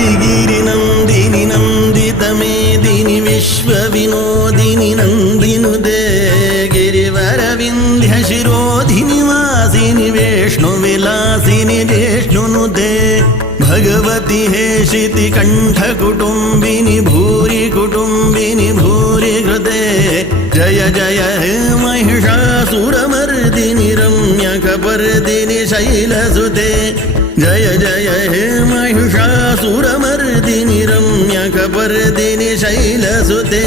वैगिरिनन्दिनि नन्दितमेदिनि विश्वविनोदिनि नन्दिनुदे गिरिवरविन्ध्यशिरोधिनि वासिनि वेष्णुविलासिनि जिष्णुनुदे भगवति हेशिति कण्ठकुटुम्बिनि भूरि कुटुम्बिनि भूरि कृते जय जय हे महिषासुरमर्दिनि रम्यकपर्दिनि शैलसुते जय जय हे महिषासुरमर्दिनि रम्यकपर्दिनि शैलसुते।